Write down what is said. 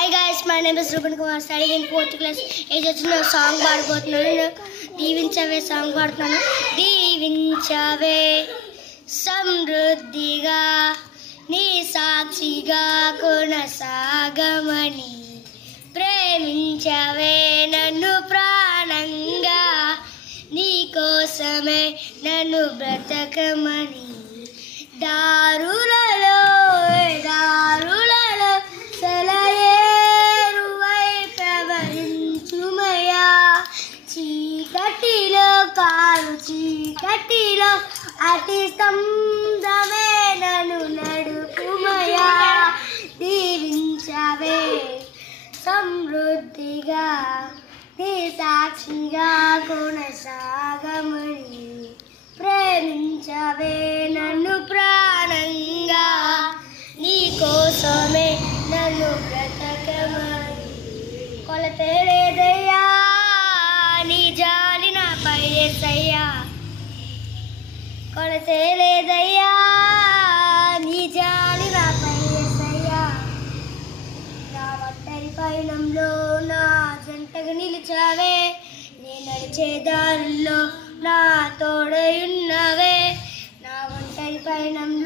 Hi guys, my name is Ruben Kumar, studying in 4th class. Age వచ్చిన song పాడబోతున్నాను. దీవించవే song పాడుతున్నాను. దీవించవే సమృద్ధిగా నీ సాక్షిగా కొనసాగమని, ప్రేమించవే నన్ను ప్రాణంగా, నీ కోసమే నన్ను బ్రతకమని, దారులలో సెలయేరువై ప్రవహించుమయ్యా, చీకటిలో కారు చీకటిలో అతి స్తంభమే నన్ను నడుపుమయ్యా, దీవించవే సమృద్ధిగా నీ సాక్షిగా కొనసాగమని, ప్రేమించవే నన్ను ప్రాణంగా, నీ కోసమే నన్ను బ్రతకమని, కొలతే లేదయ్యా నీ జాలి నాపై యేసయ్యా, కొలతే లేదయ్యా నీ జాలి నాపై యేసయ్యా, నా ఒంటరి పయనంలో నా జంటగా నిలిచావే, నేను నడిచే దారుల్లో నా తోడై ఉన్నవే, నా ఒంటరి పయనంలో